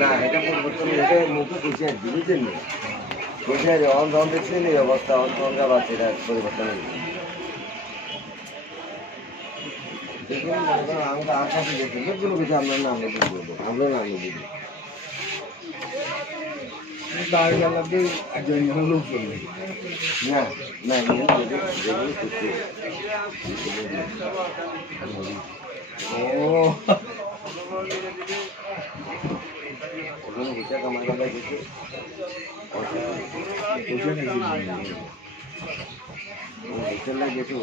না এটা পরিবর্তন এটা মুখে খুশি আর বুঝেছেন না খুশি আর অন দেখছেন এই অবস্থা অনকা বাচ্চা এটা পরিবর্তন দেখুন আমাকে আশাতে দেখুন যেগুলো কিছু আপনার নাম বলবো আপনার নাম বলবো না না যেগুলো খুশি ওখানে হিসা কামাই কামাই গেছে হিসের লাগে গেছে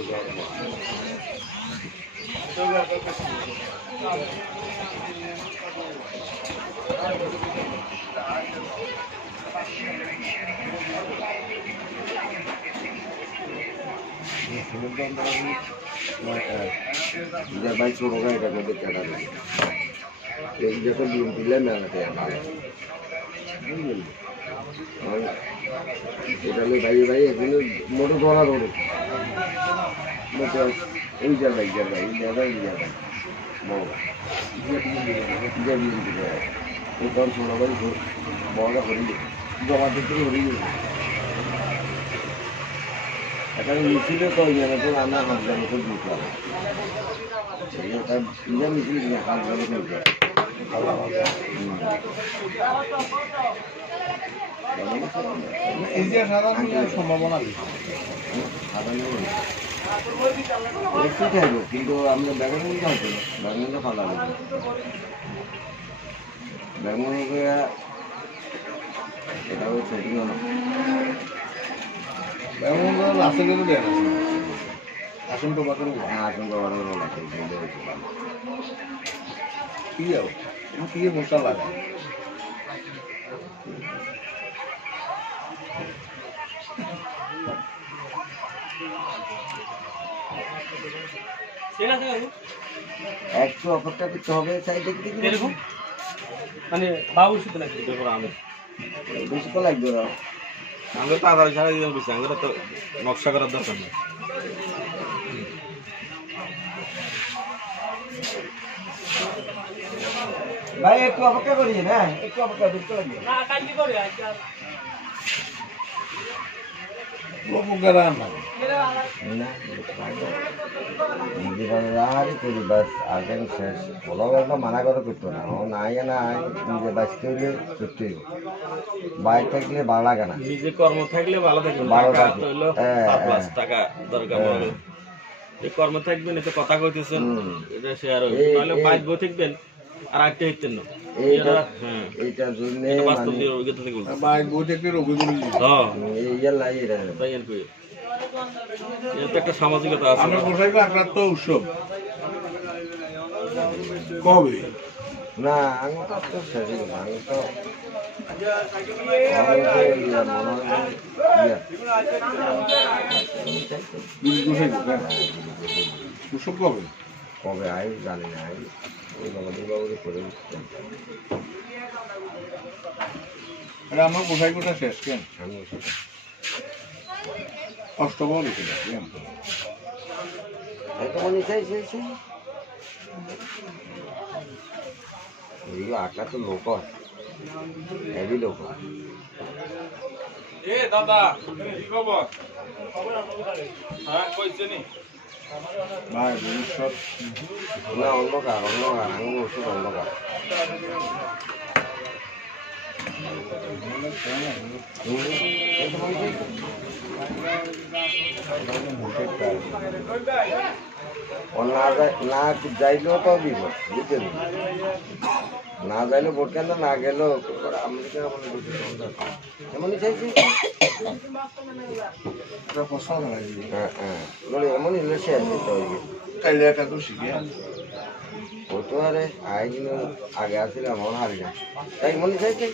ভাই ছোট গাড়ি টাকা দিয়ে টাকা দেয় এই যখন ডিম দিলেন না এটা আমি ভাই ভাই এখানে মোটর ধরা ধরো এই জায়গায় এই জায়গায় এই জায়গায় এই জায়গায় এই তখন ছোট ভাই বড়টা হরি জমা দিতে হরি এখানে মিছিলে তো রান্না হাজার মতো দিতে মিছিল কিনা হাজার মতো সম্ভাবনা কিন্তু আমরা বেগুন হতো না বেগুনটা ভালো লাগে বেগুন এটা হচ্ছে বেগুন লাস্টে গেলে দেয় না আসন তো বাজার আসন তো বাজার লাগে কি যাবো কি মশলা লাগে একটু অপেক্ষা করতে হবে চাইতে কি এরকম মানে বাবু শুধু লাগবে বেশি তো লাগবে না আমরা তাড়াতাড়ি সারা দিন বসে আমরা তো নকশা করার দরকার নেই ভাই একটু অপেক্ষা করি না একটু অপেক্ষা করতে লাগবে না কাল কি করে মানা করে করতো না নাই না নিজে বাঁচতে হইলে করতে হইব বাইরে থাকলে ভালো লাগে না নিজে কর্ম থাকলে ভালো থাকবে ভালো টাকা দরকার কর্ম থাকবেন এতে কথা কইতেছেন এটা শেয়ার হবে নাহলে বাইক বই থাকবেন আর একটা হিতেন না এইটার জন্য বাস্তব অভিজ্ঞতা থেকে বলছি বাইক বই থাকলে অভিজ্ঞতা এই ইয়ালাই এটা তাই আর কই এটা একটা সামাজিকতা আছে আমরা বসাইব আপনার তো উৎসব কবে না আমি তো সেরি আমি তো উৎসব কবে কবে আই জানি না ওই বাবুকে করে এটা আমার কোথায় কোথায় শেষ কেন অষ্টবল আটটা তো লোক হেভি লোক দাদা কি খবর হ্যাঁ কইছে নি ভাই ভবিষ্যৎ না অন্ধকার আমি ওষুধ অন্ধকার না যাইলেও তো বিপদ বুঝছেন না যাইলেও ভোট কেন না গেলেও এমনই চাইছি এমনই শেষ কাইলে তো শিখে হতো আরে আইন আগে আসছিলাম আমার হারি না তাই মনে চাইছে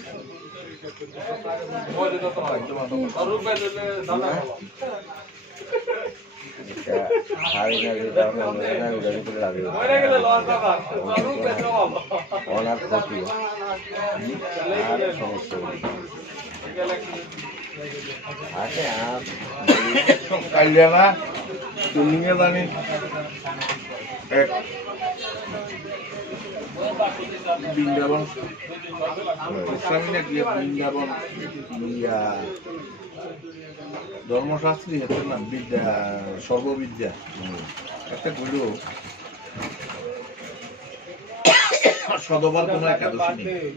অনার ক্ষতি আর সমস্যা আছে আর কালিয়ানা তুমি জানি বৃন্দাবন গোস্বামী না গিয়ে বৃন্দাবন ধর্মশাস্ত্রী এটার নাম বিদ্যা সর্ববিদ্যা একটা গুলো শতবার কোনো একাদশী নেই।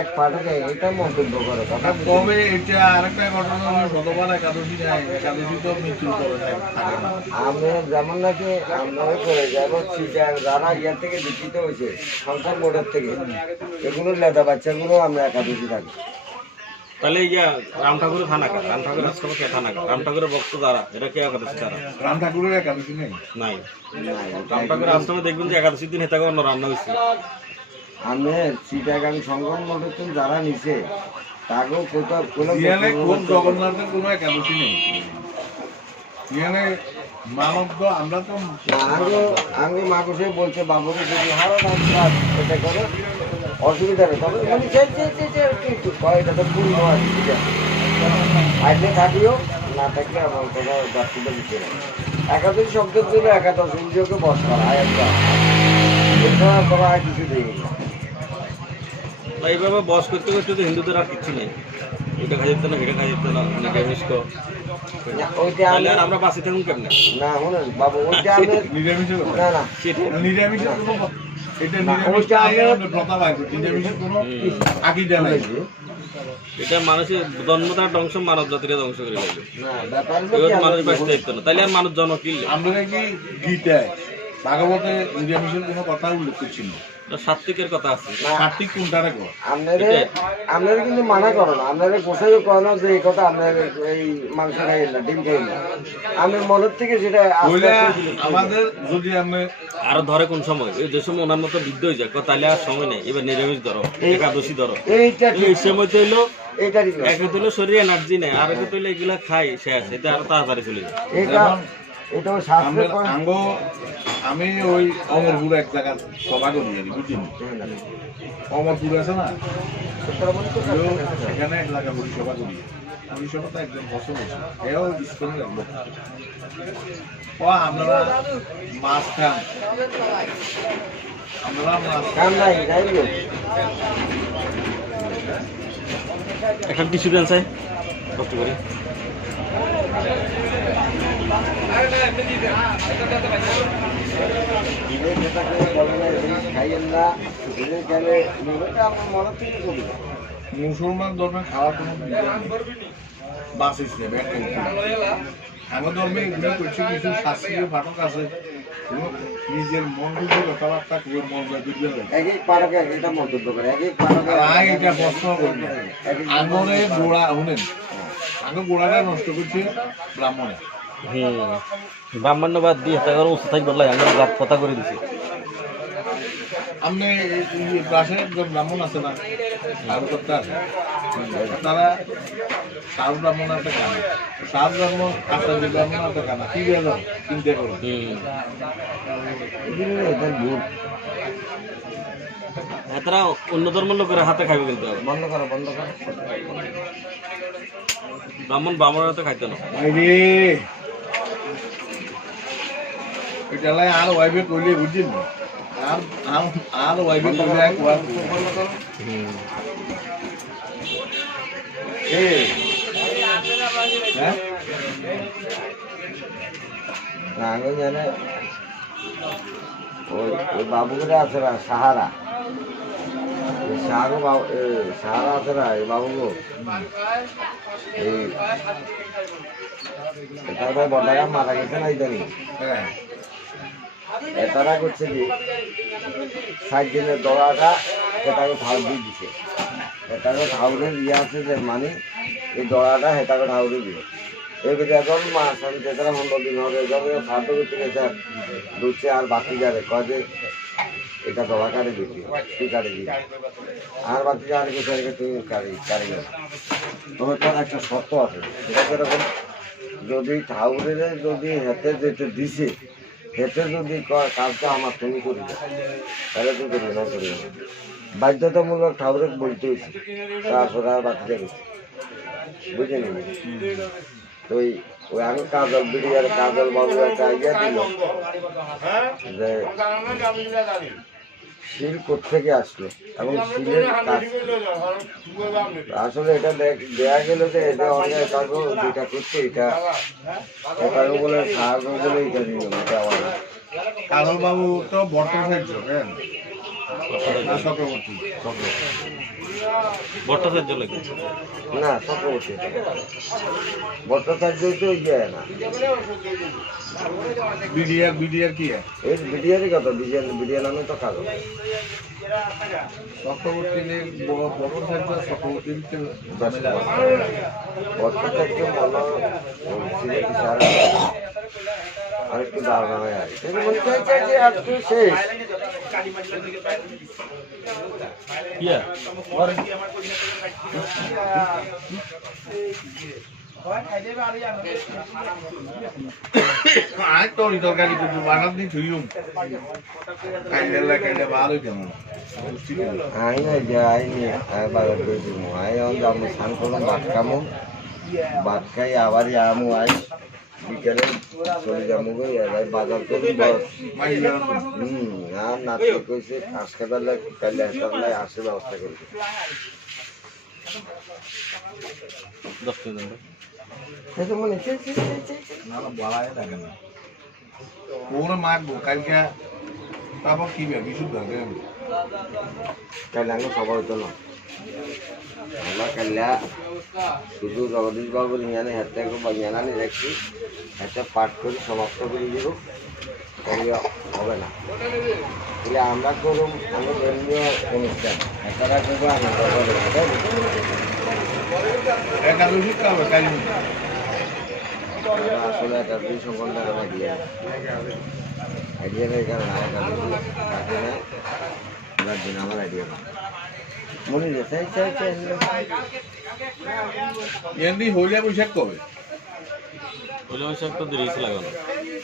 এক পাঠকে এটা মন্তব্য করে কথা তবে এটা আরেকটা ঘটনা হলো শতবার একাদশী নাই, একাদশী তো মৃত্যুর পরে থাকে না। আমি যেমন নাকি আমরা করে যাবো যারা ইয়ার থেকে দীক্ষিত হয়েছে সংসার মোড়ের থেকে এগুলো লেদা বাচ্চাগুলো আমরা একাদশী থাকি। তাহলে ইয়া রাম ঠাকুরের থানাকা, রাম ঠাকুরের আশ্রমে কে থানাকা, রাম ঠাকুরের ভক্ত যারা এটা কে একাদশী তারা রাম ঠাকুরের একাদশী নেই নাই। রাম ঠাকুরের আশ্রমে দেখবেন যে একাদশীর দিন হেতাকে অন্য রান্না হয়েছে। আমি চিটাগাং সংগম মঠে যারা নিছে তাকেও কোথাও কোন জগন্নাথের কোনো একাদশী নেই। এখানে মানব তো আমরা তো আঙ্গ মাকুসে বলছে বাবুকে যদি হারো এটা করো অসুবিধা নেই, তবে এটা তো পূর্ণ আছে ঠিক আছে আইতে থাকিও না থাকলে আমার কোনো যাত্রীটা দিতে নেই। একাদশী শব্দ দিলে একাদশ ইন্দ্রিয়কে বস করা হয় একটা এছাড়া করা হয় কিছু দিই না। এইভাবে বস করতে করতে তো হিন্দুদের আর কিছু নেই, এটা খাই যেত না এটা খাই যেত না নিরামিষ আমরা বাঁচে থাকুন কেমন না শুনেন বাবু ওইটা আমি নিরামিষের না না নিরামিষের কোনো এটা নিরামিষের কোনো আকিদা নাই। এটা মানুষের জন্মতার ধ্বংস মানব জাতিকে ধ্বংস করে লাগবে, মানুষ বাঁচতে দিত না, তাহলে আর মানুষ জন্ম কিনলে আমরা কি গীতায় ভাগবতে নিরামিষের কোনো কথা উল্লেখ করছি না, সাত্বিকের কথা আছে। সাত্বিক কোনটা রাখো আপনারা কিন্তু মানা করো না, আপনারা গোসাইও কয় না যে এই কথা আপনার এই মাংস খাই না ডিম খাই না, আমি মনের থেকে সেটা আমাদের যদি আমি আরো ধরে কোন সময় যে সময় ওনার মতো বৃদ্ধ হয়ে যায় তাহলে আর সময় নেই, এবার নিরামিষ ধরো একাদশী ধরো এইটা এই সময় তো হইলো এইটা একে তো হইলো শরীরে এনার্জি নেই, আর একে তো হইলো এগুলা খাই শেষ, এটা আরো তাড়াতাড়ি চলে যায়। এটা শাস্ত্রে আমি ওই অমরপুর এক জায়গা সভা করি বুঝিনি, অমরপুর আছে না সেখানে এক জায়গা বলি সভা করি, আমি সভাটা একদম পছন্দ হয়েছে এও ইস্কনে লাগলো আপনারা মাছ খান, আপনারা মাছ খান নাই একটা টিস্যু দেন চাই কষ্ট করে মুসলমান ধর্মে খাওয়ার কোনো বাসিস নেই, আমার ধর্মে এগুলো করছে কিছু শাস্ত্রীয় ফাটক আছে, নিজের মন বুঝে কথাবার্তা করে মন এটা মন্তব্য করে এটা প্রশ্ন করি আঙরে গোড়া শুনেন আঙুর গোড়াটা নষ্ট করছে ব্রাহ্মণে। ব্রাহ্মণ্যবাদ দিয়ে টাকার উচিত থাকবে আমরা জাত কথা করে দিছি। আপনি পাশে একজন ব্রাহ্মণ আছে না তারা সার ব্রাহ্মণ একটা কানা, সার ব্রাহ্মণ আচার্য ব্রাহ্মণ একটা কানা, কি বেজন চিন্তা করুন। তারা অন্য ধর্মের লোকের হাতে খাইবে কিন্তু বন্ধ করো ব্রাহ্মণ ব্রাহ্মণের হাতে খাইতে না। এটা আর ওয়াইফে কইলে বুঝছেন আর ওয়াইফে কইলে জানে ওই বাবুরা আছে না সাহারা, সাহারা আছে না এই বাবুগো এই তারপর বড়াগা মারা গেছে না ইদানি তারা করছে কি 60 দিনের দড়াটা সেটাকে ঠাউর দিয়ে দিছে, এটাকে ঠাউরের ইয়ে আছে যে মানে এই দড়াটা সেটাকে ঠাউরে দিবে এবারে এখন মাস আমি যেটা 15 দিন হবে সাহায্য করতে গেছে দুচ্ছে আর বাকি যাবে কয় যে এটা দড়া কাটে দিবি তুই কাটে দিবি আর বাকি যার গেছে তুই কাটে যাবে, তবে তার একটা শর্ত আছে সেটা যেরকম যদি ঠাউরের যদি হেতে যেতে দিছে হেতে যদি কাজটা আমার তুমি করি তাহলে তুই করি না করি না বাধ্যতামূলক ঠাউরে বলতে হয়েছে, তারপরে আর বাকি যাবে বুঝে নিবি। তো ওই আগে কাজল বিড়িয়ার কাজল বাবু একটা ইয়ে দিল যে শিল কোত্থেকে আসলো এবং শিলের কাজ কি? আসলে এটা দেয়া গেল যে এটা অনেক একাগো যেটা করছে এটা একাগো বলে সাহাগো বলে এটা নিয়ম এটা আমার না। কাজল বাবু তো বর্তমান কেন না চক্রবর্তী ভট্টাচার্য লাগে না চক্রবর্তী ভট্টাচার্য তো ইয়ে না বিডিআর কি এই বিডিআরই কথা বিডিআর নামে তো কাগজ চক্রবর্তী বর্তমান চক্রবর্তীর ঝামেলা ভট্টাচার্য মনে সিলেট সারা আরেকটু দাঁড়ানো হয় আর কি মনে চাইছে যে আর তুই শেষ ইয়া আয় তরি তরকারি করবো বানার দিন থুইম কাইলে ভালো কেমন আই না যাইনি বাজার করে দিব আই যাবো স্নান করলাম ভাত খামো ভাত খাই আবার আমু আই বিকেলে চলে যাবো বাজার করি আর নাতি কইছে ঘাস কাটার লাগে কাইলে হাটার লাগে আসে ব্যবস্থা করবে 10 টাকা সেটা মনে না বলাই লাগে না ওরা মারবো কালকে তারপর কি বে কিছু ধরবেন কাইলে আমি সবার হতো না আমরা কাইলা শুধু জগদীশ বাবুর ইয়ানে হাতে ইয়ানানি রাখছি একটা পাঠ করে সমাপ্ত করে দিব তাহলে হবে না তাহলে আমরা করুম আমি ধর্মীয় অনুষ্ঠান এছাড়া করবো আমি একাদশী খাবে কালি আসলে একাদশী সম্বন্ধে আমার আইডিয়া নেই কারণ একাদশী থাকে না যার দিন আমার আইডিয়া না মনে যেতে এমনি হইলে বৈশাখ কবে ওই বৈশাখ তো দেরি লাগানো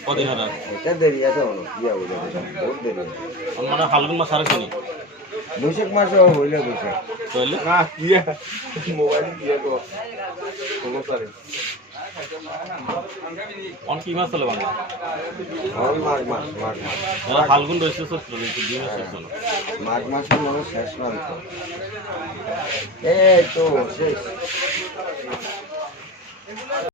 কদিন হারা এটা দেরি আছে অনেক ইয়া হইলে বহুত দেরি আছে মানে ফাল্গুন মাস আর কিনি বৈশাখ মাসে হইলে বৈশাখ তাহলে না ইয়া মোবাইল দিয়ে তো কোনো সারে অন কি মাস চলে বাংলা মাঘ মাস ফাল্গুন রয়েছে চৈত্র রয়েছে 2 মাস চলে মাঘ মাসের মনে শেষ মাস এই তো শেষ